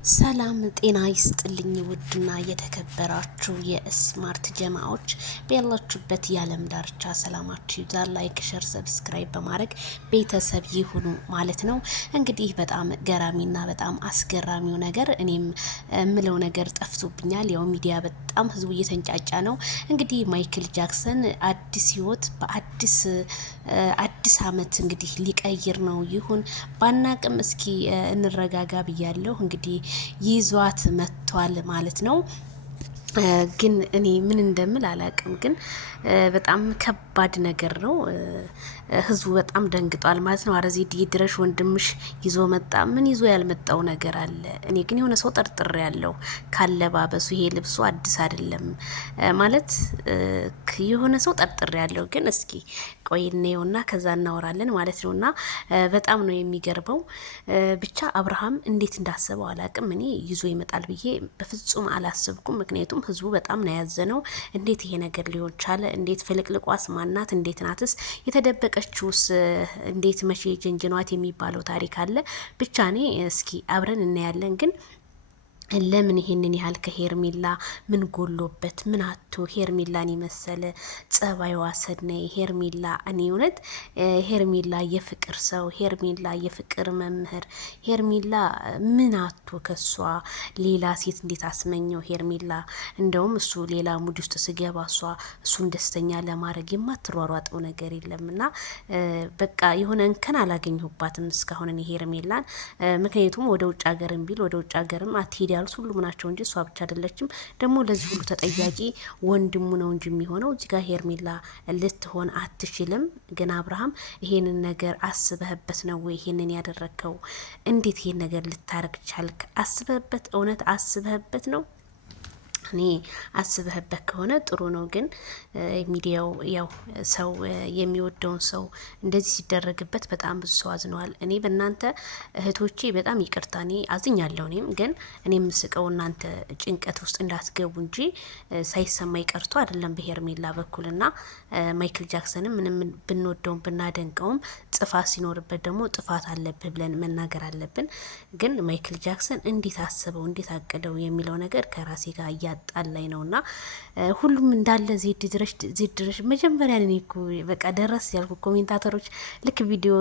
ሰላም ጤና ይስጥልኝ ውድና የተከበራችሁ የስማርት ጀማዎች በያላችሁበት የዓለም ዳርቻ ሰላማችሁ ይብዛ። ላይክ፣ ሸር፣ ሰብስክራይብ በማድረግ ቤተሰብ ይሁኑ ማለት ነው። እንግዲህ በጣም ገራሚና በጣም አስገራሚው ነገር እኔም ምለው ነገር ጠፍቶብኛል። ያው ሚዲያ በጣም ህዝቡ እየተንጫጫ ነው። እንግዲህ ማይክል ጃክሰን አዲስ ህይወት በአዲስ አመት እንግዲህ ሊቀይር ነው። ይሁን ባናቅም እስኪ እንረጋጋ ብያለሁ። እንግዲህ ይዟት መጥቷል ማለት ነው። ግን እኔ ምን እንደምል አላቅም። ግን በጣም ከባድ ነገር ነው። ህዝቡ በጣም ደንግጧል ማለት ነው። አረዚ ድረሽ ወንድምሽ ይዞ መጣ። ምን ይዞ ያልመጣው ነገር አለ? እኔ ግን የሆነ ሰው ጠርጥሬ ያለው ካለባበሱ ይሄ ልብሱ አዲስ አይደለም ማለት የሆነ ሰው ጠርጥሬ ያለው። ግን እስኪ ቆይ እንየውና ከዛ እናወራለን ማለት ነውና በጣም ነው የሚገርበው። ብቻ አብርሃም እንዴት እንዳሰበው አላቅም። እኔ ይዞ ይመጣል ብዬ በፍጹም አላስብኩም። ምክንያቱም ህዝቡ በጣም ነው ያዘነው። እንዴት ይሄ ነገር ሊሆን ቻለ? እንዴት ፍልቅልቋስ ማናት? እንዴት ናትስ የተደበቀችውስ? እንዴት መቼ ጀንጅኗት የሚባለው ታሪክ አለ። ብቻ እኔ እስኪ አብረን እናያለን። ግን ለምን ይሄንን ያህል ከሄርሜላ ምን ጎሎበት ምን አቶ ሄርሜላን የመሰለ ጸባይዋ ሰናይ ሄርሜላ። እኔ እውነት ሄርሜላ የፍቅር ሰው፣ ሄርሜላ የፍቅር መምህር፣ ሄርሜላ ምን አቶ ከሷ ሌላ ሴት እንዴት አስመኘው? ሄርሜላ እንደውም እሱ ሌላ ሙድ ውስጥ ስገባ እሱን ደስተኛ ለማድረግ የማትሯሯጠው ነገር የለምና በቃ የሆነ እንከን አላገኘሁባትም እስካሁን እኔ ሄርሜላን። ምክንያቱም ወደ ውጭ ሀገርም ቢል ወደ ውጭ ሀገርም አትሄድ ያሉት ሁሉም ናቸው እንጂ እሷ ብቻ አይደለችም። ደግሞ ለዚህ ሁሉ ተጠያቂ ወንድሙ ነው እንጂ የሚሆነው እዚህ ጋር ሄርሜላ ልትሆን አትችልም። ግን አብርሃም ይሄንን ነገር አስበህበት ነው ወይ ይሄንን ያደረግከው? እንዴት ይሄን ነገር ልታረግ ቻልክ? አስበህበት? እውነት አስበህበት ነው? እኔ አስበህበት ከሆነ ጥሩ ነው። ግን ሚዲያው ያው ሰው የሚወደውን ሰው እንደዚህ ሲደረግበት በጣም ብዙ ሰው አዝነዋል። እኔ በእናንተ እህቶቼ በጣም ይቅርታ፣ እኔ አዝኛለሁ። ግን እኔ የምስቀው እናንተ ጭንቀት ውስጥ እንዳትገቡ እንጂ ሳይሰማኝ ቀርቶ አይደለም በሄርሜላ በኩልና ማይክል ጃክሰንም ምንም ብንወደውም ብናደንቀውም ጥፋት ሲኖርበት ደግሞ ጥፋት አለብህ ብለን መናገር አለብን። ግን ማይክል ጃክሰን እንዴት አስበው እንዴት አቅደው የሚለው ነገር ከራሴ ጋር እያጣላኝ ነውና ሁሉም እንዳለ ዜድ ድረሽ መጀመሪያ እኔ እኮ በቃ ደረስ ያልኩ ኮሜንታተሮች ልክ ቪዲዮ